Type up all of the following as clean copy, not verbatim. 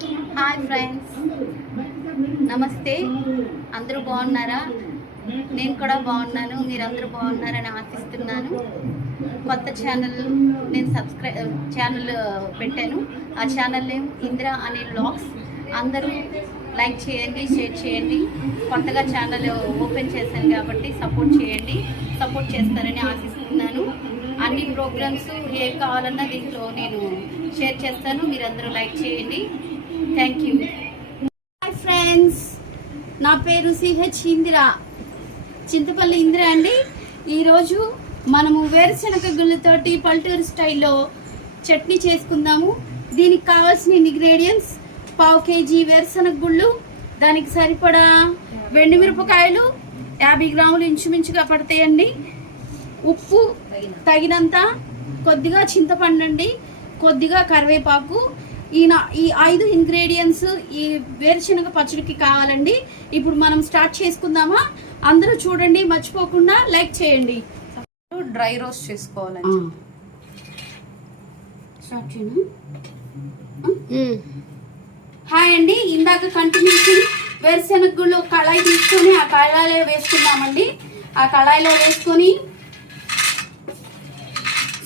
Hi friends, నమస్తే. అందరూ బాగున్నారా? నేను కూడా బాగున్నాను. మీరందరూ బాగున్నారని ఆశిస్తున్నాను. కొత్త ఛానల్ నేను ఛానల్ పెట్టాను. ఆ ఛానల్ నేమ్ ఇందిరా అనే వ్లాగ్స్. అందరూ లైక్ చేయండి, షేర్ చేయండి. కొత్తగా ఛానల్ ఓపెన్ చేశాను కాబట్టి సపోర్ట్ చేస్తారని ఆశిస్తున్నాను. అన్ని ప్రోగ్రామ్స్ ఏ కావాలన్నా దీంట్లో నేను షేర్ చేస్తాను. మీరందరూ లైక్ చేయండి. Thank you. హాయ్ ఫ్రెండ్స్, నా పేరు సిహెచ్ ఇందిరా, చింతపల్లి ఇందిరా అండి. ఈరోజు మనము వేరుశనగ గుళ్ళతోటి పల్లెటూరు స్టైల్లో చట్నీ చేసుకుందాము. దీనికి కావాల్సిన ఇంగ్రీడియంట్స్: 1/2 kg వేరుశనగ గుళ్ళు, దానికి సరిపడా మిరపకాయలు 50 గ్రాములు ఇంచుమించుగా పడతాయండి. ఉప్పు తగినంత, కొద్దిగా చింతపండు అండి, కొద్దిగా కరివేపాకు. ఈ 5 ఇంగ్రీడియంట్స్ ఈ వేరుశనగ పచ్చడికి కావాలండి. ఇప్పుడు మనం స్టార్ట్ చేసుకుందామా? అందరూ చూడండి, మర్చిపోకుండా లైక్ చేయండి. డ్రై రోస్ట్ చేసుకోవాలండి. స్టార్ట్ చేయను. హాయ్ అండి, ఇందాక కంటిన్యూషన్ వేరుశనగ గుళ్ళు కళాయి తీసుకొని ఆ కళాయిలో వేసుకుందామండి. ఆ కళాయిలో వేసుకొని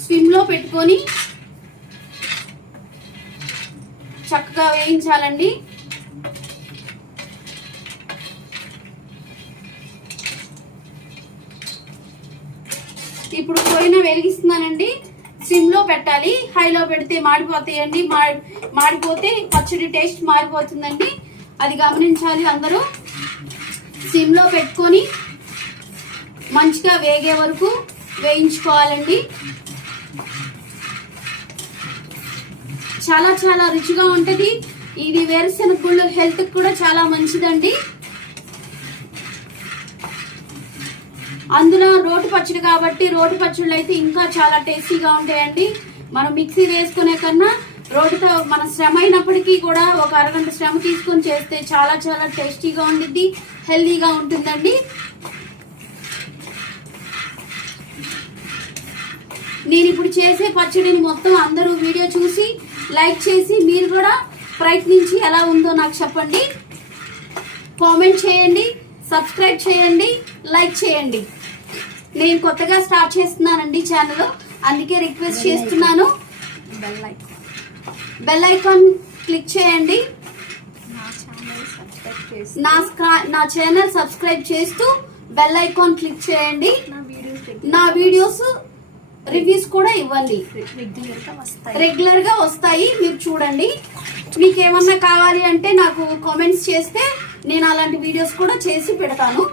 స్విమ్ లో పెట్టుకొని చక్కగా వేయించాలండి. ఇప్పుడు పొయ్యిన వెలిగిస్తున్నానండి. సిమ్ లో పెట్టాలి, హైలో పెడితే మాడిపోతాయండి. మాడిపోతే పచ్చడి టేస్ట్ మారిపోతుందండి, అది గమనించాలి అందరూ. సిమ్ లో పెట్టుకొని మంచిగా వేగే వరకు వేయించుకోవాలండి. చాలా చాలా రుచిగా ఉంటది. ఇది వేరుశనగ గుళ్ళు హెల్త్ కూడా చాలా మంచిదండి. అందులో రోటి పచ్చడి కాబట్టి రోటి పచ్చళ్ళు అయితే ఇంకా చాలా టేస్టీగా ఉంటాయండి. మనం మిక్సీ వేసుకునే కన్నా రోటితో మన శ్రమ అయినప్పటికీ కూడా ఒక అరగంట శ్రమ తీసుకొని చేస్తే చాలా చాలా టేస్టీగా ఉండిద్ది, హెల్తీగా ఉంటుందండి. నేను ఇప్పుడు చేసే పచ్చడిని మొత్తం అందరూ వీడియో చూసి లైక్ చేసి మీరు కూడా ప్రయత్నించి ఎలా ఉందో నాకు చెప్పండి. కామెంట్ చేయండి, సబ్స్క్రైబ్ చేయండి, లైక్ చేయండి. నేను కొత్తగా స్టార్ట్ చేస్తున్నానండి ఛానల్, అందుకే రిక్వెస్ట్ చేస్తున్నాను. బెల్ ఐకాన్ క్లిక్ చేయండి. నా ఛానల్ సబ్స్క్రైబ్ చేస్తూ బెల్ ఐకాన్ క్లిక్ చేయండి. నా వీడియోస్ రివ్యూస్ కూడా ఇవ్వండి, రెగ్యులర్ గా వస్తాయి. మీరు చూడండి. మీకు ఏమన్నా కావాలి అంటే నాకు కామెంట్స్ చేస్తే నేను అలాంటి వీడియోస్ కూడా చేసి పెడతాను.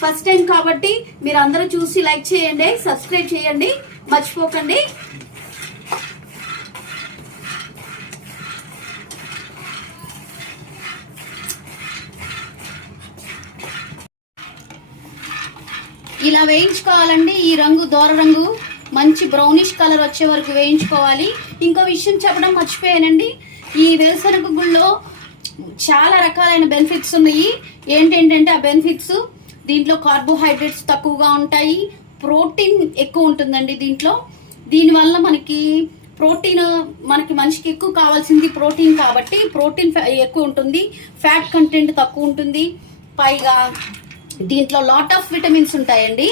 ఫస్ట్ టైం కాబట్టి మీరు అందరూ చూసి లైక్ చేయండి, సబ్స్క్రైబ్ చేయండి, మర్చిపోకండి. ఇలా వేయించుకోవాలండి. ఈ రంగు దోర రంగు మంచి బ్రౌనిష్ కలర్ వచ్చే వరకు వేయించుకోవాలి. ఇంకో విషయం చెప్పడం మర్చిపోయానండి, ఈ వేరుశనగ గుళ్ళో చాలా రకాలైన బెనిఫిట్స్ ఉన్నాయి. ఏంటంటే ఆ బెనిఫిట్స్: దీంట్లో కార్బోహైడ్రేట్స్ తక్కువగా ఉంటాయి, ప్రోటీన్ ఎక్కువ ఉంటుందండి దీంట్లో. దీనివల్ల మనకి మనిషికి ఎక్కువ కావాల్సింది ప్రోటీన్ కాబట్టి ప్రోటీన్ ఎక్కువ ఉంటుంది, ఫ్యాట్ కంటెంట్ తక్కువ ఉంటుంది. పైగా దీంట్లో లాట్ ఆఫ్ విటమిన్స్ ఉంటాయండి.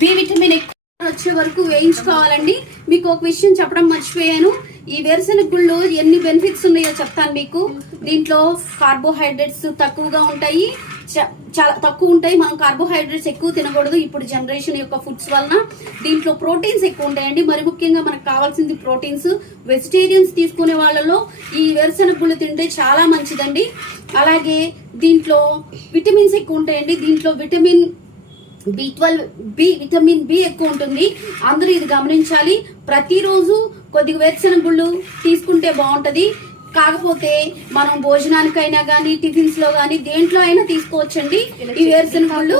బి విటమిన్ ఎక్కువ వచ్చే వరకు వేయించుకోవాలండి. మీకు ఒక విషయం చెప్పడం మర్చిపోయాను, ఈ వేరుశనగ గుళ్ళు ఎన్ని బెనిఫిట్స్ ఉన్నాయో చెప్తాను మీకు. దీంట్లో కార్బోహైడ్రేట్స్ తక్కువగా ఉంటాయి, చాలా తక్కువ ఉంటాయి. మనం కార్బోహైడ్రేట్స్ ఎక్కువ తినకూడదు ఇప్పుడు జనరేషన్ యొక్క ఫుడ్స్ వలన. దీంట్లో ప్రోటీన్స్ ఎక్కువ ఉంటాయండి. మరి ముఖ్యంగా మనకు కావాల్సింది ప్రోటీన్స్. వెజిటేరియన్స్ తీసుకునే వాళ్ళలో ఈ వేరుశనగ గుళ్ళు తింటే చాలా మంచిదండి. అలాగే దీంట్లో విటమిన్స్ ఎక్కువ ఉంటాయండి. దీంట్లో విటమిన్ B12, విటమిన్ బి ఎక్కువ ఉంటుంది. అందరూ ఇది గమనించాలి. ప్రతిరోజు కొద్దిగా వేరుశనగ గుళ్ళు తీసుకుంటే బాగుంటది. కాకపోతే మనం భోజనానికైనా గానీ, టిఫిన్స్ లో గానీ, దేంట్లో అయినా తీసుకోవచ్చండి. ఈ వేరుశనగ గుళ్ళు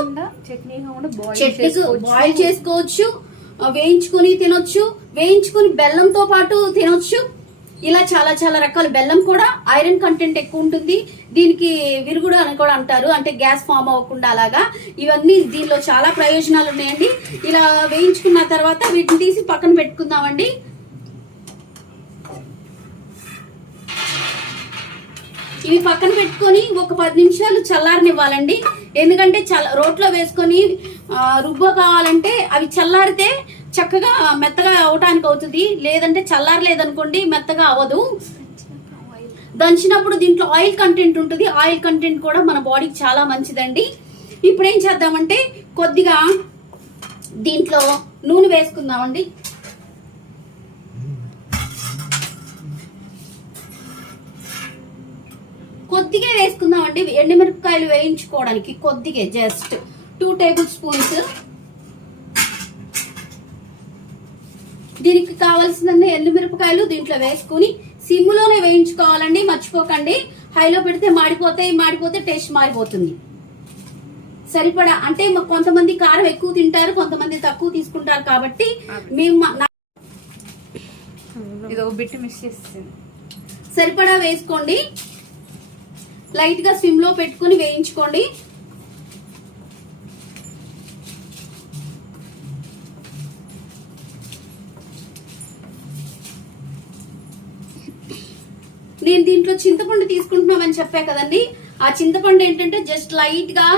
చట్నీకి బాయిల్ చేసుకోవచ్చు, వేయించుకొని తినొచ్చు, వేయించుకొని బెల్లంతో పాటు తినొచ్చు. ఇలా చాలా చాలా రకాల. బెల్లం కూడా ఐరన్ కంటెంట్ ఎక్కువ ఉంటుంది. దీనికి విరుగుడు అని కూడా అంటారు, అంటే గ్యాస్ ఫామ్ అవ్వకుండా అలాగా. ఇవన్నీ దీనిలో చాలా ప్రయోజనాలు ఉన్నాయండి. ఇలా వేయించుకున్న తర్వాత వీటిని తీసి పక్కన పెట్టుకుందామండి. ఇవి పక్కన పెట్టుకొని ఒక 10 నిమిషాలు చల్లారనివ్వాలండి. ఎందుకంటే రోట్లో వేసుకొని రుబ్బ కావాలంటే అవి చల్లారితే చక్కగా మెత్తగా అవటానికి అవుతుంది. లేదంటే చల్లారలేదనుకోండి మెత్తగా అవ్వదు. దంచినప్పుడు దీంట్లో ఆయిల్ కంటెంట్ ఉంటుంది. ఆయిల్ కంటెంట్ కూడా మన బాడీకి చాలా మంచిదండి. ఇప్పుడు ఏం చేద్దామంటే కొద్దిగా దీంట్లో నూనె వేసుకుందామండి. కొద్దిగా వేసుకుందామండి. ఎండుమిరపకాయలు వేయించుకోవడానికి కొద్దిగా జస్ట్ 2 టేబుల్ స్పూన్స్. దీనికి కావాల్సిన ఎండుమిరపకాయలు దీంట్లో వేసుకుని సిమ్లోనే వేయించుకోవాలండి. మర్చిపోకండి, హైలో పెడితే మాడిపోతే టేస్ట్ మారిపోతుంది. సరిపడా అంటే కొంతమంది కారం ఎక్కువ తింటారు, కొంతమంది తక్కువ తీసుకుంటారు. కాబట్టి మేము సరిపడా వేసుకోండి. లైట్ గా సిమ్ లో పెట్టుకుని వేయించుకోండి. నేను దీంట్లో చింతపండు తీసుకుంటున్నామని చెప్పా కదండి. ఆ చింతపండు ఏంటంటే జస్ట్ లైట్ గా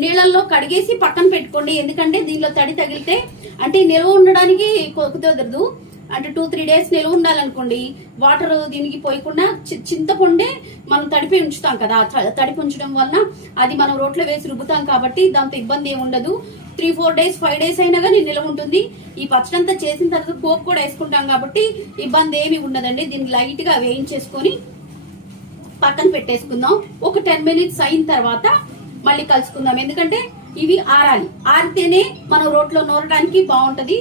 నీళ్ళల్లో కడిగేసి పక్కన పెట్టుకోండి. ఎందుకంటే దీనిలో తడి తగిలితే అంటే నిల్వ ఉండడానికి కుదరదు. అంటే 2-3 డేస్ నిల్వ ఉండాలనుకోండి, వాటర్ దీనికి పోయకుండా చింతపండే మనం తడిపి ఉంచుతాం కదా. తడిపి ఉంచడం వలన అది మనం రోట్లో వేసి రుబ్బుతాం కాబట్టి దాంతో ఇబ్బంది ఏమి ఉండదు. 3-4 డేస్ 5 డేస్ అయినా కానీ నిల్వ ఉంటుంది. ఈ పచ్చడంతా చేసిన తర్వాత పోపు కూడా వేసుకుంటాం కాబట్టి ఇబ్బంది ఏమి ఉండదండి. దీన్ని లైట్ గా వేయించేసుకొని పక్కన పెట్టేసుకుందాం. ఒక 10 మినిట్స్ అయిన తర్వాత మళ్ళీ కలుసుకుందాం. ఎందుకంటే ఇవి ఆరాలి. ఆరితేనే మనం రోట్లో నూరడానికి బాగుంటది,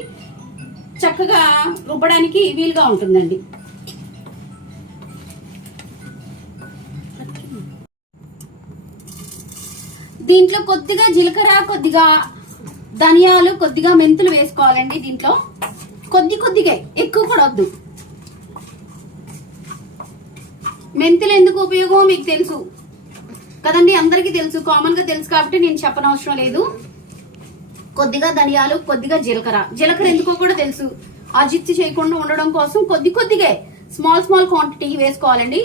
చక్కగా రుబ్బడానికి వీలుగా ఉంటుందండి. దీంట్లో కొద్దిగా జీలకర్ర, కొద్దిగా ధనియాలు, కొద్దిగా మెంతులు వేసుకోవాలండి. దీంట్లో కొద్దిగా, ఎక్కువ కూడా వద్దు. మెంతులు ఎందుకు ఉపయోగమో మీకు తెలుసు కదండి, అందరికీ తెలుసు, కామన్ గా తెలుసు కాబట్టి నేను చెప్పనవసరం లేదు. కొద్దిగా ధనియాలు, కొద్దిగా జీలకర్ర ఎందుకో కూడా తెలుసు. అజిత్తి చేయకుండా ఉండడం కోసం కొద్దిగా స్మాల్ క్వాంటిటీ వేసుకోవాలండి.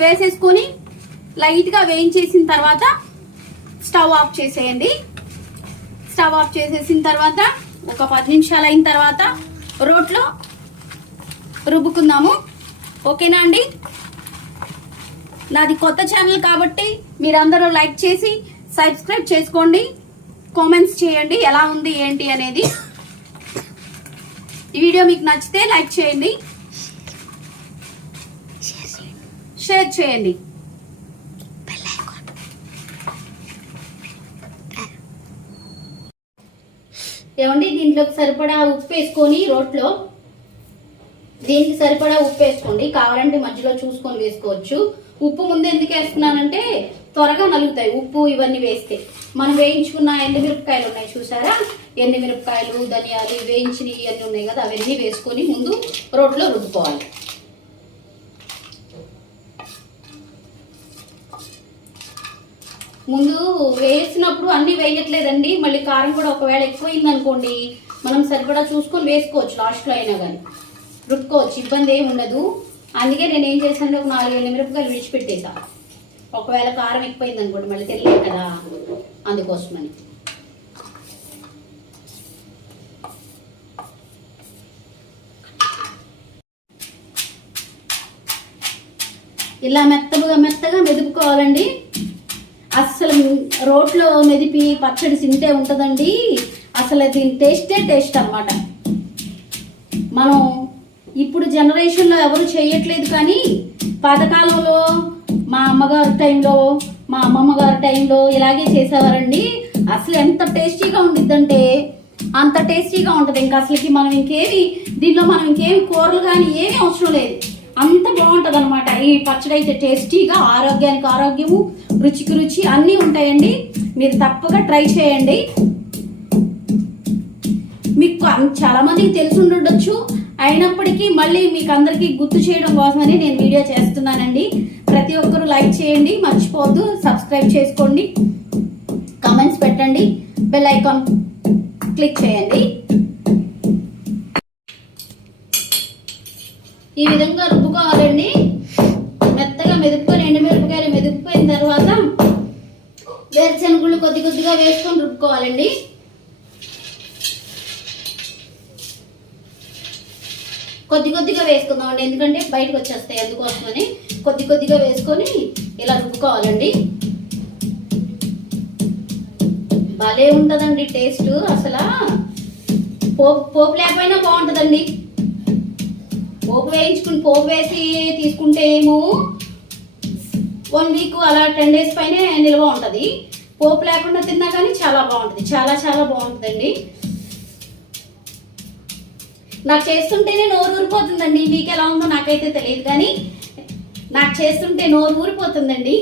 వేసేసుకొని లైట్ గా వేయించేసిన తర్వాత స్టవ్ ఆఫ్ చేసేయండి. స్టవ్ ఆఫ్ చేసేసిన తర్వాత ఒక 10 నిమిషాలు అయిన తర్వాత రోట్లో రుబ్బుకుందాము. ఓకేనా అండి? నాది కొత్త ఛానల్ కాబట్టి మీరందరూ లైక్ చేసి సబ్స్క్రైబ్ చేసుకోండి. కామెంట్స్ చేయండి ఎలా ఉంది ఏంటి అనేది. ఈ వీడియో మీకు నచ్చితే లైక్ చేయండి, షేర్ చేయండి. ఏమండి, దీంట్లోకి సరిపడా ఉప్పు వేసుకొని రోట్లో దీనికి సరిపడా ఉప్పు వేసుకోండి. కావాలంటే మధ్యలో చూసుకొని వేసుకోవచ్చు. ఉప్పు ముందు ఎందుకు వేస్తున్నానంటే త్వరగా నలుగుతాయి ఉప్పు ఇవన్నీ వేస్తే. మనం వేయించుకున్న ఎండుమిరపకాయలు ఉన్నాయి చూసారా, ఎండుమిరపకాయలు, ధనియాలు వేయించినవి ఇవన్నీ ఉన్నాయి కదా, అవన్నీ వేసుకొని ముందు రోట్లో రుబ్బుకోవాలి. ముందు వేసినప్పుడు అన్ని వేయట్లేదండి, మళ్ళీ కారం కూడా ఒకవేళ ఎక్కువైంది అనుకోండి మనం సరిపడా చూసుకొని వేసుకోవచ్చు. లాస్ట్లో అయినా కానీ రుబ్బుకోవచ్చు, ఇబ్బంది ఏమి ఉండదు. అందుకే నేను ఏం చేశానంటే ఒక 4 ఎండుమిరపకాయలు విడిచిపెట్టేసా. ఒకవేళ కారం ఎక్కువైంది అనుకోండి మళ్ళీ తెలియదు కదా, అందుకోసమని. ఇలా మెత్తగా మెదుపుకోవాలండి. అస్సలు రోట్లో మెదిపి పచ్చడి తింటే ఉంటుందండి. అసలు దీని టేస్ట్ అన్నమాట. మనం ఇప్పుడు జనరేషన్లో ఎవరు చేయట్లేదు, కానీ పాతకాలంలో మా అమ్మగారి టైంలో, మా అమ్మమ్మ గారి టైంలో ఇలాగే చేసేవారండి. అసలు ఎంత టేస్టీగా ఉండిద్దంటే అంత టేస్టీగా ఉంటుంది. ఇంకా అసలుకి మనం దీనిలో మనం ఇంకేమి కూరలు కానీ ఏమీ అవసరం లేదు, అంత బాగుంటుంది అనమాట. ఈ పచ్చడి అయితే టేస్టీగా, ఆరోగ్యానికి ఆరోగ్యము, రుచికి రుచి అన్నీ ఉంటాయండి. మీరు తప్పక ట్రై చేయండి. మీకు చాలా మందికి తెలిసి ఉండొచ్చు, అయినప్పటికీ మళ్ళీ మీకు అందరికీ గుర్తు చేయడం కోసమని నేను వీడియో చేస్తున్నానండి. ప్రతి ఒక్కరూ లైక్ చేయండి, మర్చిపోవద్దు, సబ్స్క్రైబ్ చేసుకోండి, కామెంట్స్ పెట్టండి, బెల్ ఐకాన్ క్లిక్ చేయండి. ఈ విధంగా రుబ్బుకోవాలండి. మెత్తగా మెదుపుకొని ఎండుమిరపకాయలు మెదుపుపోయిన తర్వాత వేరుశనగుళ్ళు కొద్ది కొద్దిగా వేసుకొని రుబ్బుకోవాలండి. కొద్ది కొద్దిగా వేసుకుందామండి, ఎందుకంటే బయటకు వచ్చేస్తాయి, అందుకోసమని కొద్ది కొద్దిగా వేసుకొని ఇలా రుబ్బుకోవాలండి. భలే ఉంటుందండి టేస్ట్. అసలు పోపు లేకపోయినా బాగుంటుందండి. పోపు వేసి తీసుకుంటే ఏమో 1 వీక్ అలా 10 days పైన నిల్వ ఉంటుంది. పోపు లేకుండా తిన్నా కానీ చాలా బాగుంటుంది, చాలా చాలా బాగుంటుందండి. నాకు చేస్తుంటేనే నోరు ఊరిపోతుందండి. మీకు ఎలా ఉందో నాకైతే తెలియదు, కానీ నాకు చేస్తుంటే నోరు ఊరిపోతుందండి.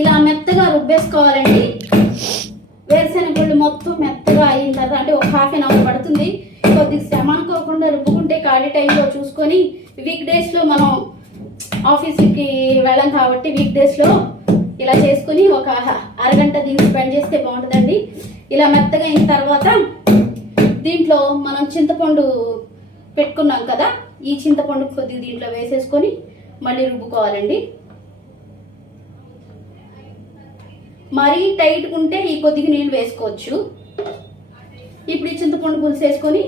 ఇలా మెత్తగా రుబ్బేసుకోవాలండి. వేరుశనగలు మొత్తం మెత్తగా అయిన తర్వాత, అంటే ఒక 1/2 an hour పడుతుంది. కొద్దిగా శ్రమ అనుకోకుండా రుబ్బుకుంటే ఖాళీ టైంలో చూసుకొని, వీక్ డేస్లో మనం ఆఫీస్కి వెళ్ళాం కాబట్టి వీక్ డేస్లో ఇలా చేసుకుని ఒక అరగంట దీన్ని స్పెండ్ చేస్తే బాగుంటుందండి. ఇలా మెత్తగా అయిన తర్వాత దీంట్లో మనం చింతపండు పెట్టుకున్నాం కదా, ఈ చింతపండు కొద్దిగా దీంట్లో వేసేసుకొని మళ్ళీ రుబ్బుకోవాలండి. మరీ టైట్గా ఉంటే ఈ కొద్దిగా నీళ్ళు వేసుకోవచ్చు. ఇప్పుడు ఈ చింతపండు పులుసు వేసుకొని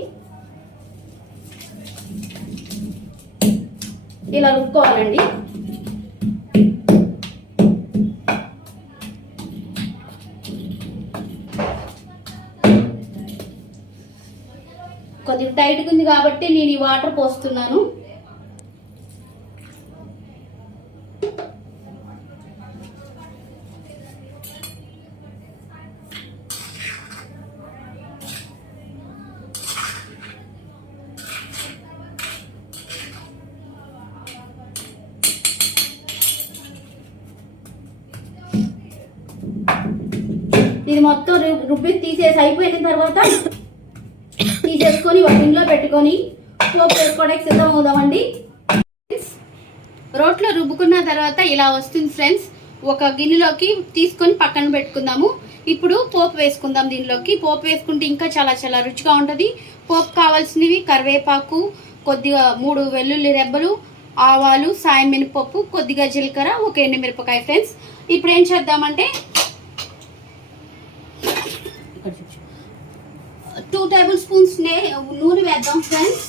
ఇలా రుబ్బుకోవాలండి. కొద్దిగా టైట్గా ఉంది కాబట్టి నేను ఈ వాటర్ పోస్తున్నాను. ఇది మొత్తం రుబ్బి తీసేసి అయిపోయిన తర్వాత తీసేసుకొని వాటిలో పెట్టుకొని పోపు వేసుకోవడానికి సిద్ధం అవుదామండి. రోట్లో రుబ్బుకున్న తర్వాత ఇలా వస్తుంది ఫ్రెండ్స్. ఒక గిన్నెలోకి తీసుకొని పక్కన పెట్టుకుందాము. ఇప్పుడు పోపు వేసుకుందాం. దీనిలోకి పోపు వేసుకుంటే ఇంకా చాలా చాలా రుచిగా ఉంటుంది. పోపు కావాల్సినవి కరివేపాకు, కొద్దిగా 3 వెల్లుల్లి రెబ్బలు, ఆవాలు, సాయం మినపప్పు, కొద్దిగా జీలకర్ర, ఒక ఎండుమిరపకాయ ఫ్రెండ్స్. ఇప్పుడు ఏం చేద్దామంటే 2 tablespoons నూనె వేద్దాం ఫ్రెండ్స్.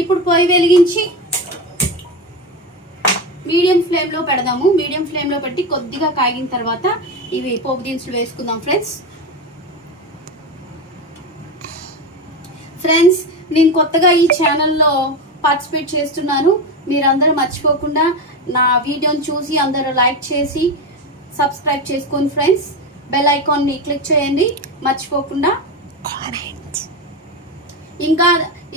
ఇప్పుడు పొయ్యి వెలిగించి మీడియం ఫ్లేమ్లో పెడదాము. మీడియం ఫ్లేమ్లో పెట్టి కొద్దిగా కాగిన తర్వాత ఇవి పోపు దినుసులు వేసుకుందాం ఫ్రెండ్స్. నేను కొత్తగా ఈ ఛానల్లో పార్టిసిపేట్ చేస్తున్నాను. మీరందరూ మర్చిపోకుండా నా వీడియోని చూసి అందరూ లైక్ చేసి సబ్స్క్రైబ్ చేసుకోండి ఫ్రెండ్స్. బెల్ ఐకాన్ని క్లిక్ చేయండి మర్చిపోకుండా. ఇంకా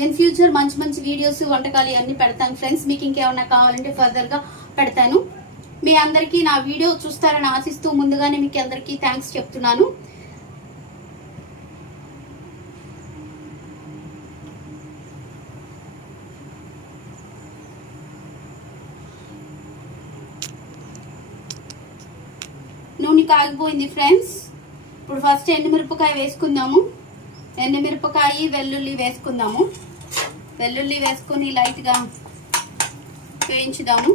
ఇన్ ఫ్యూచర్ మంచి మంచి వీడియోస్, వంటకాలు అన్నీ పెడతాను ఫ్రెండ్స్. మీకు ఇంకేమన్నా కావాలంటే ఫర్దర్గా పెడతాను. మీ అందరికీ నా వీడియో చూస్తారని ఆశిస్తూ ముందుగానే మీకు అందరికీ థ్యాంక్స్ చెప్తున్నాను. నూనె కాగిపోయింది ఫ్రెండ్స్. ఇప్పుడు ఫస్ట్ ఎండుమిరపకాయ వేసుకుందాము. ఎండుమిరపకాయ, వెల్లుల్లి వేసుకుందాము. వెల్లుల్లి వేసుకొని లైట్గా వేయించుదాము.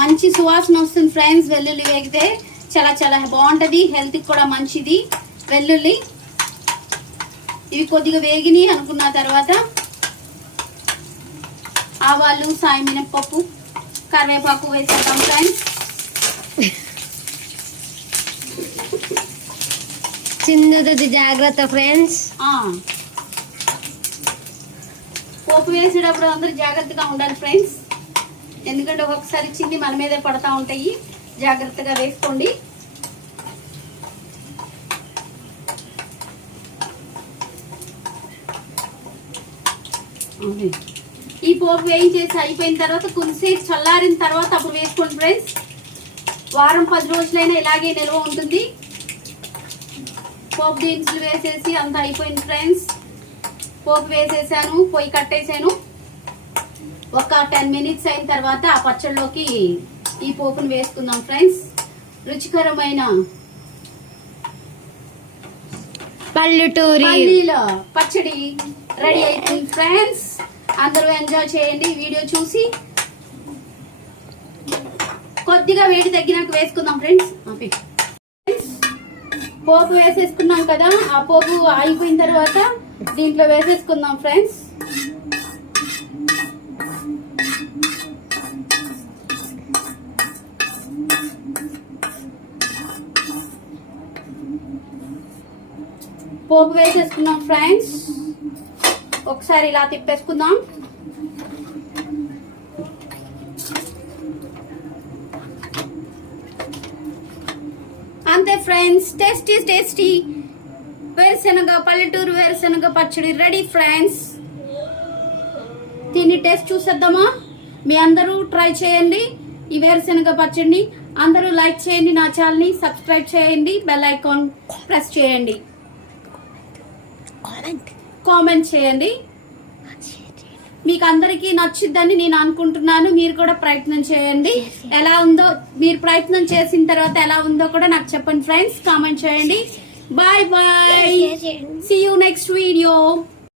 మంచి సువాసన వస్తుంది ఫ్రెండ్స్. వెల్లుల్లి వేగితే చాలా చాలా బాగుంటుంది, హెల్త్కి కూడా మంచిది వెల్లుల్లి. ఇవి కొద్దిగా వేగిని అనుకున్న తర్వాత ఆవాలు, సాయం మినపప్పు, కరివేపాకు వేసేద్దాం ఫ్రెండ్స్. చిన్నది జాగ్రత్త ఫ్రెండ్స్. పోపు వేసేటప్పుడు అందరూ జాగ్రత్తగా ఉండాలి ఫ్రెండ్స్, ఎందుకంటే ఒక్కొక్కసారి చిన్ని మన మీదే పడతా ఉంటాయి. జాగ్రత్తగా వేసుకోండి. అదే. ఈ పోపు వేయించేసి అయిపోయిన తర్వాత కొంచెంసేపు చల్లారిన తర్వాత అప్పుడు వేసుకోండి ఫ్రెండ్స్. వారం 10 రోజులైనా ఇలాగే నిల్వ ఉంటుంది. పోపు దినుసులు వేసేసి అంత అయిపోయింది ఫ్రెండ్స్. పోపు వేసేసాను, పొయ్యి కట్టేసాను. ఒక 10 మినిట్స్ అయిన తర్వాత ఆ పచ్చడిలోకి ఈ పోపును వేసుకుందాం ఫ్రెండ్స్. రుచికరమైన పల్లెటూరి పల్లీల పచ్చడి రెడీ అయిపోయింది ఫ్రెండ్స్. అందరూ ఎంజాయ్ చేయండి వీడియో చూసి. కొద్దిగా వేడి తగ్గినాక వేసుకుందాం ఫ్రెండ్స్. పోపు వేసేసుకున్నాం కదా, ఆ పోపు అయిపోయిన తర్వాత దీంట్లో వేసేసుకుందాం ఫ్రెండ్స్. పోపు వేసేసుకున్నాం ఫ్రెండ్స్. ఒకసారి ఇలా తిప్పేసుకుందాం. అంతే ఫ్రెండ్స్, టేస్టీ వేరుశనగ పల్లెటూరు వేరుశనగ పచ్చడి రెడీ ఫ్రెండ్స్. దీన్ని టేస్ట్ చూసేద్దామా? మీ అందరూ ట్రై చేయండి ఈ వేరుశనగ పచ్చడిని. అందరూ లైక్ చేయండి, నా ఛానల్ని సబ్స్క్రైబ్ చేయండి, బెల్ ఐకాన్ ప్రెస్ చేయండి, కామెంట్ చేయండి. మీకు అందరికీ నచ్చిద్దని నేను అనుకుంటున్నాను. మీరు కూడా ప్రయత్నం చేయండి. ఎలా ఉందో మీరు ప్రయత్నం చేసిన తర్వాత ఎలా ఉందో కూడా నాకు చెప్పండి ఫ్రెండ్స్. కామెంట్ చేయండి. Bye bye, see you next video.